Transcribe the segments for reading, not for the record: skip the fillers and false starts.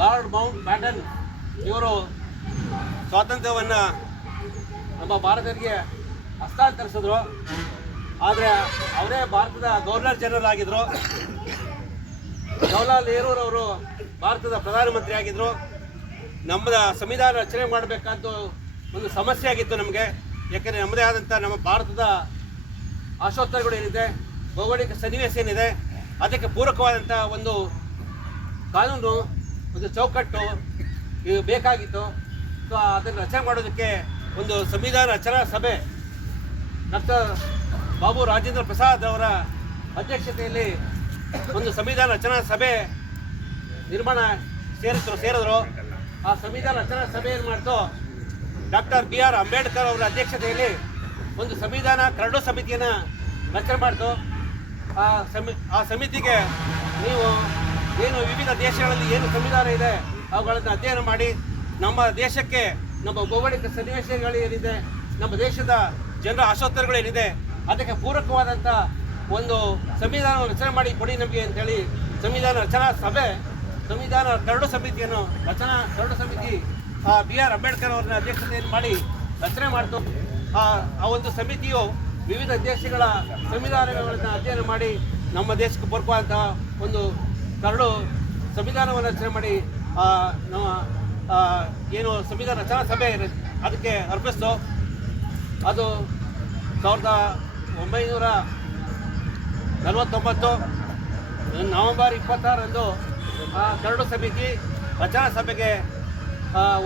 Lord Mount baton ಇವರು ಸ್ವಾತಂತ್ರ್ಯವನ್ನು ನಮ್ಮ ಭಾರತಕ್ಕೆ ಹಸ್ತಾಂತರಿಸಿದ್ರು. ಆದರೆ ಅವರೇ ಭಾರತದ ಗವರ್ನರ್ ಜನರಲ್ ಆಗಿದ್ದರು. ಜವಾಹರ್ಲಾಲ್ ನೆಹರೂರವರು ಭಾರತದ ಪ್ರಧಾನಮಂತ್ರಿ ಆಗಿದ್ದರು. ನಮ್ಮ ಸಂವಿಧಾನ ರಚನೆ ಮಾಡಬೇಕಂತ ಒಂದು ಸಮಸ್ಯೆ ಆಗಿತ್ತು ನಮಗೆ. ಯಾಕೆಂದರೆ ನಮ್ಮದೇ ಆದಂಥ ನಮ್ಮ ಭಾರತದ ಆಶೋತ್ತರಗಳು ಏನಿದೆ, ಭೌಗೋಳಿಕ ಸನ್ನಿವೇಶ ಏನಿದೆ, ಅದಕ್ಕೆ ಪೂರಕವಾದಂಥ ಒಂದು ಕಾನೂನು, ಒಂದು ಚೌಕಟ್ಟು ಇದು ಬೇಕಾಗಿತ್ತು. ಸೊ ಅದನ್ನು ರಚನೆ ಮಾಡೋದಕ್ಕೆ ಒಂದು ಸಂವಿಧಾನ ರಚನಾ ಸಭೆ ಡಾಕ್ಟರ್ ಬಾಬು ರಾಜೇಂದ್ರ ಪ್ರಸಾದ್ ಅವರ ಅಧ್ಯಕ್ಷತೆಯಲ್ಲಿ ಒಂದು ಸಂವಿಧಾನ ರಚನಾ ಸಭೆ ಸೇರಿದ್ರು. ಆ ಸಂವಿಧಾನ ರಚನಾ ಸಭೆ ಏನು ಮಾಡ್ತು, ಡಾಕ್ಟರ್ BR ಅಂಬೇಡ್ಕರ್ ಅವರ ಅಧ್ಯಕ್ಷತೆಯಲ್ಲಿ ಒಂದು ಸಂವಿಧಾನ ಕರಡು ಸಮಿತಿಯನ್ನು ರಚನೆ ಮಾಡ್ತು. ಆ ಸಮಿತಿಗೆ ನೀವು ಏನು ವಿವಿಧ ದೇಶಗಳಲ್ಲಿ ಏನು ಸಂವಿಧಾನ ಇದೆ ಅವುಗಳನ್ನು ಅಧ್ಯಯನ ಮಾಡಿ, ನಮ್ಮ ದೇಶಕ್ಕೆ ನಮ್ಮ ಭೌಗೋಳಿಕ ಸನ್ನಿವೇಶಗಳು ಏನಿದೆ, ನಮ್ಮ ದೇಶದ ಜನರ ಆಶೋತ್ತರಗಳೇನಿದೆ, ಅದಕ್ಕೆ ಪೂರಕವಾದಂಥ ಒಂದು ಸಂವಿಧಾನವನ್ನು ರಚನೆ ಮಾಡಿ ಕೊಡಿ ನಮಗೆ ಅಂತೇಳಿ ಸಂವಿಧಾನ ಕರಡು ಸಮಿತಿಯನ್ನು ಕರಡು ಸಮಿತಿ BR ಅಂಬೇಡ್ಕರ್ ಅವರನ್ನ ಅಧ್ಯಕ್ಷತೆಯನ್ನು ಮಾಡಿ ರಚನೆ ಮಾಡ್ತು. ಆ ಒಂದು ಸಮಿತಿಯು ವಿವಿಧ ದೇಶಗಳ ಸಂವಿಧಾನಗಳನ್ನು ಅಧ್ಯಯನ ಮಾಡಿ ನಮ್ಮ ದೇಶಕ್ಕೆ ಪೂರಕವಾದಂಥ ಒಂದು ಕರಡು ಸಂವಿಧಾನವನ್ನು ರಚನೆ ಮಾಡಿ ನಮ್ಮ ಏನು ಸಂವಿಧಾನ ರಚನಾ ಸಭೆ ಅದಕ್ಕೆ ಅರ್ಪಿಸ್ತು. ಅದು 1949 ನವೆಂಬರ್ 26ರಂದು ಆ ಕರಡು ಸಮಿತಿ ರಚನಾ ಸಭೆಗೆ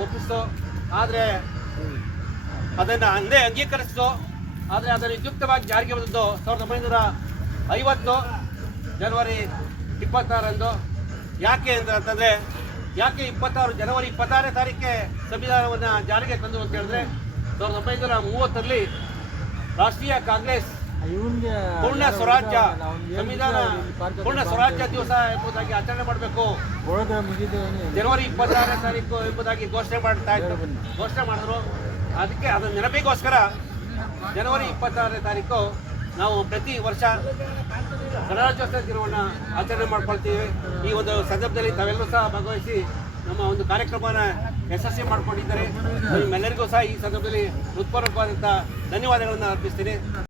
ಒಪ್ಪಿಸ್ತು. ಆದರೆ ಅದನ್ನು ಅಂದೇ ಅಂಗೀಕರಿಸಿತು. ಆದರೆ ಅದನ್ನು ವಿದ್ಯುಕ್ತವಾಗಿ ಜಾರಿಗೆ ಬಂದದ್ದು 1950 ಜನವರಿ 26ರಂದು. ಯಾಕೆ ಅಂತಂದರೆ, ಯಾಕೆ ಜನವರಿ 26ನೇ ತಾರೀಕಿಗೆ ಸಂವಿಧಾನವನ್ನು ಜಾರಿಗೆ ತಂದು ಅಂತ ಹೇಳಿದ್ರೆ, 1930ರಲ್ಲಿ ರಾಷ್ಟ್ರೀಯ ಕಾಂಗ್ರೆಸ್ ಪೂರ್ಣ ಸ್ವರಾಜ್ಯ ದಿವಸ ಎಂಬುದಾಗಿ ಆಚರಣೆ ಮಾಡಬೇಕು, ಜನವರಿ 26ನೇ ತಾರೀಕು ಎಂಬುದಾಗಿ ಘೋಷಣೆ ಮಾಡಿದ್ರು. ಅದಕ್ಕೆ ಅದರ ನೆನಪಿಗೋಸ್ಕರ ಜನವರಿ 26ನೇ ತಾರೀಕು ನಾವು ಪ್ರತಿ ವರ್ಷ ಗಣರಾಜ್ಯೋತ್ಸವ ದಿನವನ್ನು ಆಚರಣೆ ಮಾಡ್ಕೊಳ್ತೀವಿ. ಈ ಒಂದು ಸಂದರ್ಭದಲ್ಲಿ ತಾವೆಲ್ಲರೂ ಸಹ ಭಾಗವಹಿಸಿ ನಮ್ಮ ಒಂದು ಕಾರ್ಯಕ್ರಮವನ್ನು ಯಶಸ್ವಿ ಮಾಡಿಕೊಂಡಿದ್ದಾರೆ. ನಿಮ್ಮೆಲ್ಲರಿಗೂ ಸಹ ಈ ಸಂದರ್ಭದಲ್ಲಿ ಹೃತ್ಪೂರ್ವಕವಾದಂಥ ಧನ್ಯವಾದಗಳನ್ನು ಅರ್ಪಿಸ್ತೀನಿ.